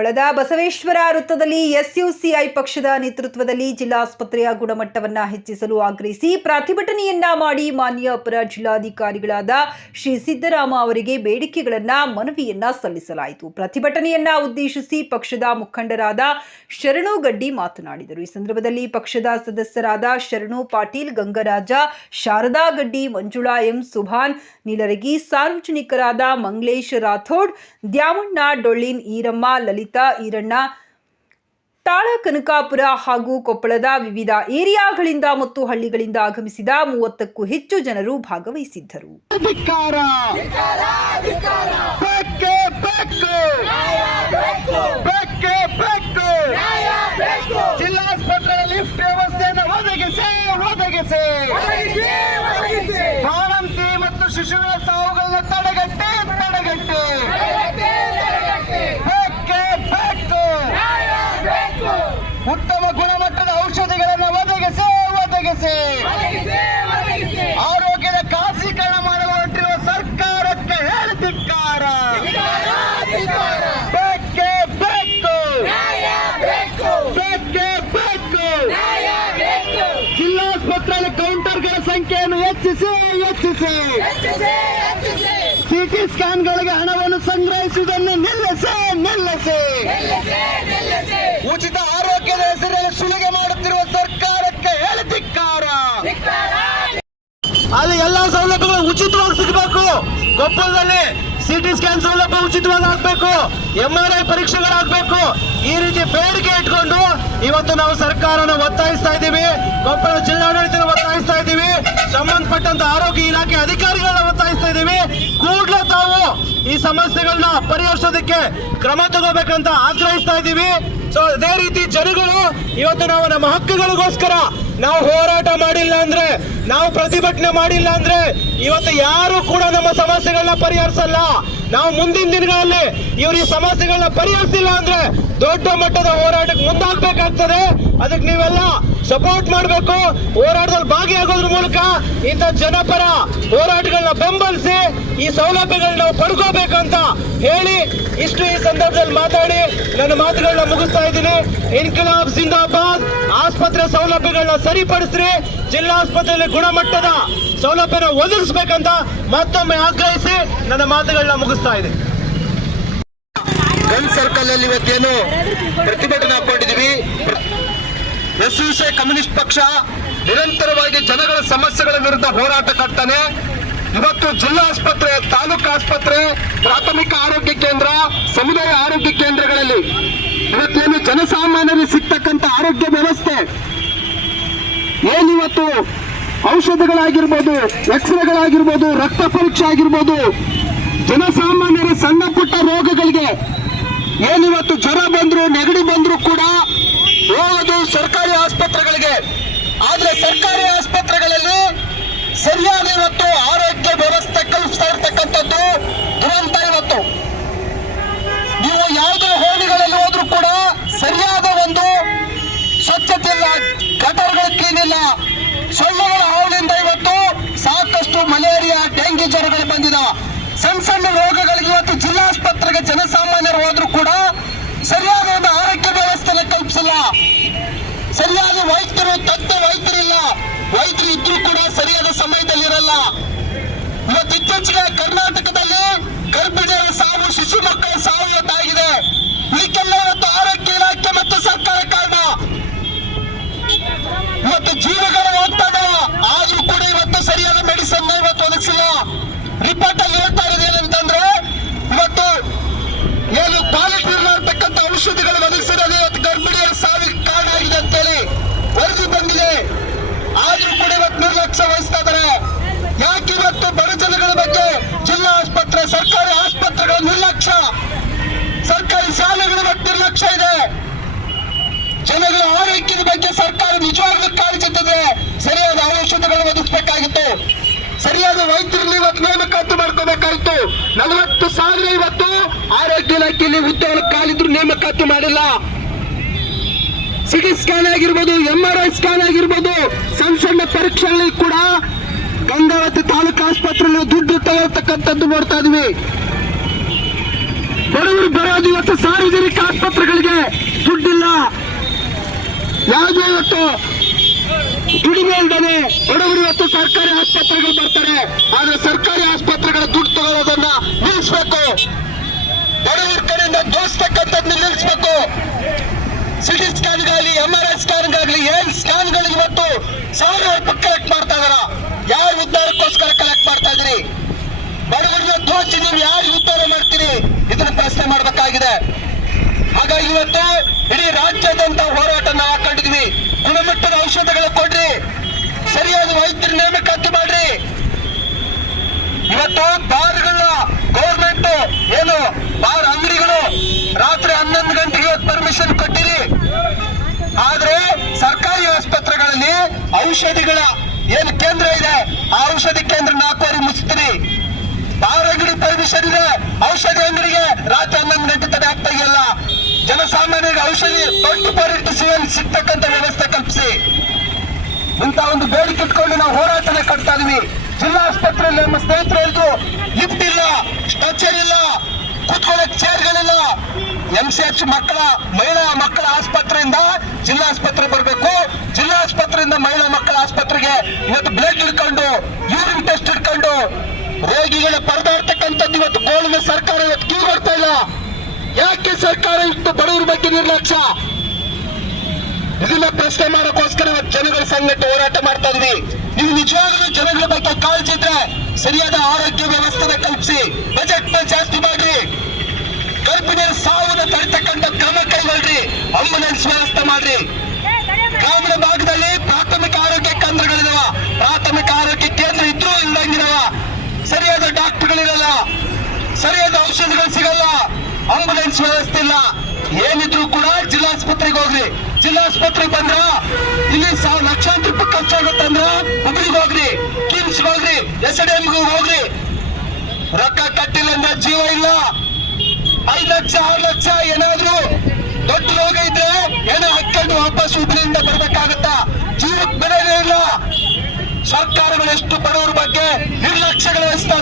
ಕೊಪ್ಪಳದ ಬಸವೇಶ್ವರ ವೃತ್ತದಲ್ಲಿ ಎಸ್ಯುಸಿಐ ಪಕ್ಷದ ನೇತೃತ್ವದಲ್ಲಿ ಜಿಲ್ಲಾಸ್ಪತ್ರೆಯ ಗುಣಮಟ್ಟವನ್ನು ಹೆಚ್ಚಿಸಲು ಆಗ್ರಹಿಸಿ ಪ್ರತಿಭಟನೆಯನ್ನ ಮಾಡಿ ಮಾನ್ಯ ಅಪರ ಜಿಲ್ಲಾಧಿಕಾರಿಗಳಾದ ಶ್ರೀ ಸಿದ್ದರಾಮ ಅವರಿಗೆ ಬೇಡಿಕೆಗಳನ್ನ, ಮನವಿಯನ್ನ ಸಲ್ಲಿಸಲಾಯಿತು. ಪ್ರತಿಭಟನೆಯನ್ನ ಉದ್ದೇಶಿಸಿ ಪಕ್ಷದ ಮುಖಂಡರಾದ ಶರಣು ಗಡ್ಡಿ ಮಾತನಾಡಿದರು. ಈ ಸಂದರ್ಭದಲ್ಲಿ ಪಕ್ಷದ ಸದಸ್ಯರಾದ ಶರಣು ಪಾಟೀಲ್, ಗಂಗರಾಜ, ಶಾರದಾ ಗಡ್ಡಿ, ಮಂಜುಳಾ ಎಂ, ಸುಭಾನ್, ನೀಲರಗಿ, ಸಾರ್ವಜನಿಕರಾದ ಮಂಗ್ಲೇಶ್ ರಾಥೋಡ್, ದ್ಯಾಮಣ್ಣ ಡೊಳ್ಳಿನ್, ಈರಮ್ಮ, ಲಲಿತಾ ಈರಣ್ಣ ತಾಳ ಕನಕಾಪುರ ಹಾಗೂ ಕೊಪ್ಪಳದ ವಿವಿಧ ಏರಿಯಾಗಳಿಂದ ಮತ್ತು ಹಳ್ಳಿಗಳಿಂದ ಆಗಮಿಸಿದ ಮೂವತ್ತಕ್ಕೂ ಹೆಚ್ಚು ಜನರು ಭಾಗವಹಿಸಿದ್ದರು. ಧಿಕ್ಕಾರ ಬೆಕ್ಕೆ ಬೆಕ್ಕು! ಬೆಕ್ಕೆ ಬೆಕ್ಕು! ಜಿಲ್ಲಾಸ್ಪತ್ರೆ ಲಿಫ್ಟ್ ವ್ಯವಸ್ಥೆಯನ್ನು ಒದಗಿಸಿ! ಒದಗಿಸಿ! ಉತ್ತಮ ಗುಣಮಟ್ಟದ ಔಷಧಿಗಳನ್ನು ಒದಗಿಸಿ ಒದಗಿಸಿ. ಆರೋಗ್ಯದ ಖಾಸೀಕರಣ ಮಾಡಲು ಹೊರಟಿರುವ ಸರ್ಕಾರಕ್ಕೆ ಹೇಳ್ತಿಕ್ಕಾರ. ಬೆಕ್ಕೆ ಬೆಕ್ಕು. ಬೆಕ್ಕೆ. ಬೆಕ್ಕು ಜಿಲ್ಲಾಸ್ಪತ್ರೆಯಲ್ಲಿ ಕೌಂಟರ್ಗಳ ಸಂಖ್ಯೆಯನ್ನು ಹೆಚ್ಚಿಸಿ ಹೆಚ್ಚಿಸಿ. ಸಿಟಿ ಸ್ಕ್ಯಾನ್ಗಳಿಗೆ ಹಣವನ್ನು ಸಂಗ್ರಹಿಸುವುದನ್ನು ನಿಲ್ಲಿಸಿ. ಅಲ್ಲಿ ಎಲ್ಲಾ ಸೌಲಭ್ಯಗಳು ಉಚಿತವಾಗಿ ಸಿಗಬೇಕು. ಕೊಪ್ಪಳದಲ್ಲಿ ಸಿಟಿ ಸ್ಕ್ಯಾನ್ ಸೌಲಭ್ಯ ಉಚಿತವಾಗಿ ಆಗ್ಬೇಕು. ಎಂ ಆರ್ ಐ ಪರೀಕ್ಷೆಗಳಾಗಬೇಕು. ಈ ರೀತಿ ಬೇಡಿಕೆ ಇಟ್ಕೊಂಡು ಇವತ್ತು ನಾವು ಸರ್ಕಾರನ ಒತ್ತಾಯಿಸ್ತಾ ಇದ್ದೀವಿ. ಕೊಪ್ಪಳ ಜಿಲ್ಲಾಡಳಿತ ಒತ್ತಾಯಿಸ್ತಾ ಇದ್ದೀವಿ. ಸಂಬಂಧಪಟ್ಟಂತ ಆರೋಗ್ಯ ಇಲಾಖೆ ಅಧಿಕಾರಿಗಳನ್ನ ಒತ್ತಾಯಿಸ್ತಾ ಇದ್ದೀವಿ. ಕೂಡಲೇ ತಾವು ಈ ಸಮಸ್ಯೆಗಳನ್ನ ಪರಿಹರಿಸೋದಕ್ಕೆ ಕ್ರಮ ತಗೋಬೇಕಂತ ಆಗ್ರಹಿಸ್ತಾ ಇದ್ದೀವಿ. ಸೊ ಅದೇ ರೀತಿ ಜನಗಳು, ಇವತ್ತು ನಾವು ನಮ್ಮ ಹಕ್ಕುಗಳಿಗೋಸ್ಕರ ನಾವು ಹೋರಾಟ ಮಾಡಿಲ್ಲ ಅಂದ್ರೆ, ನಾವು ಪ್ರತಿಭಟನೆ ಮಾಡಿಲ್ಲ ಅಂದ್ರೆ, ಇವತ್ತು ಯಾರು ಕೂಡ ನಮ್ಮ ಸಮಸ್ಯೆಗಳನ್ನ ಪರಿಹರಿಸಲ್ಲ. ನಾವು ಮುಂದಿನ ದಿನಗಳಲ್ಲಿ ಇವ್ರ ಈ ಸಮಸ್ಯೆಗಳನ್ನ ಪರಿಹರಿಸಿಲ್ಲ ಅಂದ್ರೆ ದೊಡ್ಡ ಮಟ್ಟದ ಹೋರಾಟಕ್ಕೆ ಮುಂದಾಗಬೇಕಾಗ್ತದೆ. ಅದಕ್ಕೆ ನೀವೆಲ್ಲ ಸಪೋರ್ಟ್ ಮಾಡಬೇಕು. ಹೋರಾಟದಲ್ಲಿ ಭಾಗಿಯಾಗೋದ್ರ ಮೂಲಕ ಇಂಥ ಜನಪರ ಹೋರಾಟಗಳನ್ನ ಬೆಂಬಲಿಸಿ ಈ ಸೌಲಭ್ಯಗಳನ್ನ ನಾವು ಪಡ್ಕೋಬೇಕಂತ ಹೇಳಿ ಇಷ್ಟು ಈ ಸಂದರ್ಭದಲ್ಲಿ ಮಾತಾಡಿ ನನ್ನ ಮಾತುಗಳನ್ನ ಮುಗಿಸ್ತಾ ಇದ್ದೀನಿ. ಇನ್ಕಲಾಬ್ ಜಿಂದಾಬಾದ್, ಆಸ್ಪತ್ರೆ ಸೌಲಭ್ಯಗಳನ್ನ ಸರಿಪಡಿಸ್ರಿ. ಜಿಲ್ಲಾಸ್ಪತ್ರೆಯಲ್ಲಿ ಗುಣಮಟ್ಟದ ಸೌಲಭ್ಯನ ಒದಗಿಸ್ಬೇಕಂತ ಮತ್ತೊಮ್ಮೆ ಆಗ್ರಹಿಸಿ ನನ್ನ ಮಾತುಗಳನ್ನ ಮುಗಿಸ್ತಾ ಇದ್ದೀನಿ. ಗನ್ ಸರ್ಕಲ್ ಅಲ್ಲಿ ಇವತ್ತೇನು ಪ್ರತಿಭಟನೆ ಹಾಕೊಂಡಿದೀವಿ ಎಸ್ ಕಮ್ಯುನಿಸ್ಟ್ ಪಕ್ಷ ನಿರಂತರವಾಗಿ ಜನಗಳ ಸಮಸ್ಯೆಗಳ ವಿರುದ್ಧ ಹೋರಾಟ ಕಟ್ತಾನೆ. ಇವತ್ತು ಜಿಲ್ಲಾ ಆಸ್ಪತ್ರೆ, ತಾಲೂಕು ಆಸ್ಪತ್ರೆ, ಪ್ರಾಥಮಿಕ ಆರೋಗ್ಯ ಕೇಂದ್ರ, ಸಮುದಾಯ ಆರೋಗ್ಯ ಕೇಂದ್ರಗಳಲ್ಲಿ ಇವತ್ತೇನು ಜನಸಾಮಾನ್ಯರಿಗೆ ಸಿಗ್ತಕ್ಕಂಥ ಆರೋಗ್ಯ ವ್ಯವಸ್ಥೆ. ಏನಿವತ್ತು ಔಷಧಗಳಾಗಿರ್ಬೋದು ಎಕ್ಸ್ರೇಗಳಾಗಿರ್ಬೋದು ರಕ್ತ ಪರೀಕ್ಷೆ ಆಗಿರ್ಬೋದು, ಜನಸಾಮಾನ್ಯರ ಸಣ್ಣ ಪುಟ್ಟ ರೋಗಗಳಿಗೆ ಏನಿವತ್ತು ಜ್ವರ ಬಂದ್ರು, ನೆಗಡಿ ಬಂದ್ರು ಕೂಡ ಹೋಗೋದು ಸರ್ಕಾರಿ ಆಸ್ಪತ್ರೆಗಳಿಗೆ. ಆದ್ರೆ ಸರ್ಕಾರಿ ಆಸ್ಪತ್ರೆಗಳಲ್ಲಿ ಸರಿಯಾದ ಇವತ್ತು ಆರೋಗ್ಯ ವ್ಯವಸ್ಥೆ ಕಲ್ಪಿಸ್ತಾ ಇರ್ತಕ್ಕಂಥದ್ದು ದುರಂತ ಇವತ್ತು. ನೀವು ಯಾವುದೇ ಹೋಳಿಗಳಲ್ಲಿ ಹೋದ್ರೂ ಕೂಡ ಸರಿಯಾದ ಒಂದು ಸ್ವಚ್ಛತೆ ಇಲ್ಲ ಗಟರ್ಗಳು ಕ್ಲೀನ್ ಇಲ್ಲ. ಸೊಳ್ಳೆಗಳ ಹಾವಳಿಯಿಂದ ಇವತ್ತು ಸಾಕಷ್ಟು ಮಲೇರಿಯಾ ಡೆಂಗಿ ಜ್ವರಗಳು ಬಂದಿದ ಸಣ್ಣ ಸಣ್ಣ ರೋಗಗಳಿಗೆ ಇವತ್ತು ಜಿಲ್ಲಾಸ್ಪತ್ರೆಗೆ ಜನಸಾಮಾನ್ಯರು ಹೋದ್ರು ಕೂಡ ಸರಿಯಾದ ಒಂದು ಆರೋಗ್ಯ ವ್ಯವಸ್ಥೆನ ಕಲ್ಪಿಸಿಲ್ಲ. ಸರಿಯಾದ ವೈದ್ಯರು ತಜ್ಞ ವೈದ್ಯರಿಲ್ಲ. ವೈದ್ಯರು ಇದ್ರೂ ಕೂಡ ಸರಿಯಾದ ಸಮಯದಲ್ಲಿ ಇರಲ್ಲ ಇವತ್ತು ಇತ್ತೀಚೆಗೆ ಕರ್ನಾಟಕದಲ್ಲಿ ಗರ್ಭಿಣಿಯರ ಸಾವು, ಶಿಶು ಮಕ್ಕಳ ಸಾವು ಇವತ್ತಾಗಿದೆ. ಇದಕ್ಕೆಲ್ಲ ಇವತ್ತು ಆರೋಗ್ಯ ಇಲಾಖೆ ಮತ್ತು ಸರ್ಕಾರ ಕಾರಣ. ಇವತ್ತು ಜೀವಗಳು ಹೋಗ್ತಾ ಇದಾವ ಆದ್ರೂ ಕೂಡ ಇವತ್ತು ಸರಿಯಾದ ಮೆಡಿಸನ್ ಇವತ್ತು ಒದಗಿಸಿಲ್ಲ. ರಿಪೋರ್ಟ್ ಅಲ್ಲಿ ಹೇಳ್ತಾ ಇರೋದು ಏನಂತಂದ್ರೆ ಇವತ್ತು ಏನು ಕ್ವಾಲಿಟಿ ಇರತಕ್ಕಂಥ ಔಷಧಿಗಳು ಒದಗಿಸಿರೋದು ಇವತ್ತು ಗರ್ಭಿಣಿಯರ ಸಾವಿಗೆ ಕಾರಣ ಆಗಿದೆ ಅಂತೇಳಿ ವರದಿ ಬಂದಿದೆ ಆದ್ರೂ ಕೂಡ ನಿರ್ಲಕ್ಷ್ಯ ವಹಿಸ್ತಾ ಯಾಕೆ ಇವತ್ತು ಬಡ ಜನಗಳ ಬಗ್ಗೆ ಜಿಲ್ಲಾ ಆಸ್ಪತ್ರೆ, ಸರ್ಕಾರಿ ಆಸ್ಪತ್ರೆಗಳ ನಿರ್ಲಕ್ಷ್ಯ? ಸರ್ಕಾರಿ ಶಾಲೆಗಳ ಬಗ್ಗೆ ನಿರ್ಲಕ್ಷ್ಯ ಇದೆ. ಜನಗಳ ಆರೋಗ್ಯದ ಬಗ್ಗೆ ಸರ್ಕಾರ ನಿಜವಾಗ್ಲೂ ಕಾಣಿಸುತ್ತದೆ. ಸರಿಯಾದ ಔಷಧಗಳು ಒದಗಿಸಬೇಕಾಗಿತ್ತು. ಸರಿಯಾದ ವೈದ್ಯರಲ್ಲಿ ಇವತ್ತು ನೇಮಕಾತಿ ಮಾಡ್ಕೋಬೇಕಾಯ್ತು ನಲವತ್ತು ಸಾವಿರ ಇವತ್ತು ಆರೋಗ್ಯ ಇಲಾಖೆಯಲ್ಲಿ ಹುದ್ದೆಗಳು ಕಾಲಿದ್ರು ನೇಮಕಾತಿ ಮಾಡಿಲ್ಲ. ಸಿಟಿ ಸ್ಕ್ಯಾನ್ ಆಗಿರ್ಬೋದು ಎಂ ಆರ್ ಐ ಸ್ಕ್ಯಾನ್ ಆಗಿರ್ಬೋದು ಸಣ್ಣ ಸಣ್ಣ ಪರೀಕ್ಷೆಗಳಲ್ಲಿ ಗಂಗಾವತಿ ತಾಲೂಕು ಆಸ್ಪತ್ರೆಯಲ್ಲಿ ದುಡ್ಡು ತಗೊಳ್ತಕ್ಕಂಥದ್ದು ನೋಡ್ತಾ ಇದೀವಿ ಬಡವರು ಬರೋದು ಇವತ್ತು ಸಾರ್ವಜನಿಕ ಆಸ್ಪತ್ರೆಗಳಿಗೆ ದುಡ್ಡಿಲ್ಲ. ಯಾವುದೇ ಇವತ್ತು ದುಡಿಮೆ ಇಲ್ದಾನೆ ಬಡವರು ಇವತ್ತು ಸರ್ಕಾರಿ ಆಸ್ಪತ್ರೆಗಳು ಬರ್ತಾರೆ ಆದ್ರೆ ಸರ್ಕಾರಿ ಆಸ್ಪತ್ರೆಗಳ ದುಡ್ಡು ತಗೊಳ್ಳೋದನ್ನ ನಿಲ್ಲಿಸ್ಬೇಕು. ಬಡವರ ಕಡೆಯಿಂದ ದೋಸ್ತಕ್ಕಂಥದ್ದು ನಿಲ್ಲಿಸ್ಬೇಕು. ಸಿಟಿ ಸ್ಕ್ಯಾನ್ಗಾಗಲಿ ಎಂ ಆರ್ ಐ ಸ್ಕ್ಯಾನ್ಗಾಗಲಿ ಏನ್ ಸ್ಕ್ಯಾನ್ಗಳು ಇವತ್ತು ಸಾವಿರ ರೂಪಾಯಿ ಕಲೆಕ್ಟ್ ಮಾಡ್ತಾ ಇದಾರ. ಉದ್ಧಾರಕ್ಕೋಸ್ಕರ ಕಲೆಕ್ಟ್ ಮಾಡ್ತಾ ಇದ್ದೀರಿ ಬಡವರನ್ನ ದೋಚಿ ನೀವು ಯಾರು ಉದ್ಧಾರ ಮಾಡ್ತೀರಿ? ಇದನ್ನ ಪ್ರಶ್ನೆ ಮಾಡಬೇಕಾಗಿದೆ. ಹಾಗಾಗಿ ಇವತ್ತು ಇಡೀ ರಾಜ್ಯಾದ್ಯಂತ ಹೋರಾಟ ನಾವು ಹಾಕೊಂಡಿದ್ವಿ. ಗುಣಮಟ್ಟದ ಔಷಧಗಳು ಕೊಡ್ರಿ. ಸರಿಯಾದ ವೈದ್ಯರ ನೇಮಕಾತಿ ಮಾಡ್ರಿ. ಇವತ್ತು ಬಾರ್ಗಳ ಗೌರ್ಮೆಂಟ್ ಏನು ಬಾರ್ ಅಂಗಡಿಗಳು ರಾತ್ರಿ ಹನ್ನೊಂದು ಗಂಟೆಗೆ ಇವತ್ತು ಪರ್ಮಿಷನ್ ಕೊಟ್ಟಿರಿ. ಆದ್ರೆ ಸರ್ಕಾರಿ ಆಸ್ಪತ್ರೆಗಳಲ್ಲಿ ಔಷಧಿಗಳ ಏನು ಕೇಂದ್ರ ಇದೆ? ಆ ಔಷಧಿ ಕೇಂದ್ರ ನಾಲ್ಕುವರೆ ಮುಚ್ತೀರಿ ಬಾರ್ ಅಂಗಡಿ ಪರ್ಮಿಷನ್ ಇದೆ. ಔಷಧಿ ಅಂಗಡಿಗೆ ರಾತ್ರಿ ಹನ್ನೊಂದು ಗಂಟೆ ತಡೆ ಆಗ್ತಾ ಇಲ್ಲ ಜನಸಾಮಾನ್ಯರಿಗೆ ಔಷಧಿ ಟ್ವೆಂಟಿ ಫೋರ್ ಇಂಟು ಸಿಗ್ತಕ್ಕಂಥ ವ್ಯವಸ್ಥೆ ಕಲ್ಪಿಸಿ. ಇಂತ ಒಂದು ಬೇಡಿಕೆ ಇಟ್ಕೊಂಡು ನಾವು ಹೋರಾಟನ ಕಟ್ತಾ ಇದೀವಿ. ಜಿಲ್ಲಾ ಆಸ್ಪತ್ರೆಯಲ್ಲಿ ನಮ್ಮ ಸ್ನೇಹಿತರು ಹೇಳಿದ್ರು ಲಿಫ್ಟ್ ಇಲ್ಲ ಸ್ಟ್ರಚರ್ ಇಲ್ಲ ಕುತ್ಕೊಳ್ಳಕ್ ಚೇರ್ಗಳಿಲ್ಲ ಎಂ ಸಿ ಎಚ್ ಮಕ್ಕಳ, ಮಹಿಳಾ ಮಕ್ಕಳ ಆಸ್ಪತ್ರೆಯಿಂದ ಜಿಲ್ಲಾ ಆಸ್ಪತ್ರೆ ಬರಬೇಕು. ಆಸ್ಪತ್ರೆಯಿಂದ ಮಹಿಳಾ ಮಕ್ಕಳ ಆಸ್ಪತ್ರೆಗೆ ಇವತ್ತು ಬ್ಲಡ್ ಹಿಡ್ಕೊಂಡು ಯೂರಿನ್ ಟೆಸ್ಟ್ ಹಿಡ್ಕೊಂಡು, ರೋಗಿಗಳ ಪರದಾಡ್ತಕ್ಕಂಥದ್ದು ಇವತ್ತು ಗೋಳಿನ ಸರ್ಕಾರ ಇವತ್ತು ಕ್ಯೂ ಕೊಡ್ತಾ ಇಲ್ಲ. ಯಾಕೆ ಸರ್ಕಾರ ಇಷ್ಟು ಬಡವರ ಬಗ್ಗೆ ನಿರ್ಲಕ್ಷ್ಯ? ಇದನ್ನ ಪ್ರಶ್ನೆ ಮಾಡೋಕ್ಕೋಸ್ಕರ ಜನಗಳ ಸಂಘಟನೆ ಹೋರಾಟ ಮಾಡ್ತಾ ಇದ್ವಿ. ನೀವು ನಿಜವಾಗ್ಲೂ ಜನಗಳ ಬಗ್ಗೆ ಕಾಳಜಿದ್ರೆ ಸರಿಯಾದ ಆರೋಗ್ಯ ವ್ಯವಸ್ಥೆನ ಕಲ್ಪಿಸಿ ಬಜೆಟ್ ಜಾಸ್ತಿ ಮಾಡ್ರಿ. ಗರ್ಭಿಣಿಯರ ಸಾವನ್ನ ತಡೆತಕ್ಕಂಥ ಕ್ರಮ ಕೈಗೊಳ್ರಿ. ಆಂಬುಲೆನ್ಸ್ ವ್ಯವಸ್ಥೆ ಮಾಡ್ರಿ. ಡಾಕ್ಟರ್ಗಳಿರಲ್ಲ ಸರಿಯಾದ ಔಷಧಿಗಳು ಸಿಗಲ್ಲ. ಆಂಬುಲೆನ್ಸ್ ವ್ಯವಸ್ಥೆ ಇಲ್ಲ. ಏನಿದ್ರು ಕೂಡ ಜಿಲ್ಲಾಸ್ಪತ್ರೆಗೆ ಹೋಗ್ರಿ. ಜಿಲ್ಲಾಸ್ಪತ್ರೆಗೆ ಬಂದ್ರ ಇಲ್ಲಿ ಸಾವಿರ ಲಕ್ಷಾಂತರ ರೂಪಾಯಿ ಖರ್ಚಾಗುತ್ತೆ ಅಂದ್ರ ಹುಬ್ಳಿಗೆ ಹೋಗ್ರಿ. ಕಿಮ್ಸ್ ಹೋಗ್ರಿ. ಎಸ್ ಡಿ ಹೋಗ್ರಿ. ರೊಕ್ಕ ಕಟ್ಟಿಲ್ಲ ಅಂದ್ರೆ ಜೀವ ಇಲ್ಲ. ಐದು ಲಕ್ಷ, ಆರು ಲಕ್ಷ ಏನಾದ್ರು ದೊಡ್ಡ ರೋಗ ಇದ್ರೆ ಏನೋ ಹಾಕೊಂಡು ವಾಪಸ್ ಉದ್ರಿಂದ ಬರ್ಬೇಕಾಗತ್ತಾ? ಜೀವಕ್ಕೆ ಬೆಲೆನೇ ಇಲ್ಲ. ಸರ್ಕಾರಗಳು ಎಷ್ಟು ಬಡವರ ಬಗ್ಗೆ ನಿರ್ಲಕ್ಷ್ಯ ವಹಿಸ್ತಾ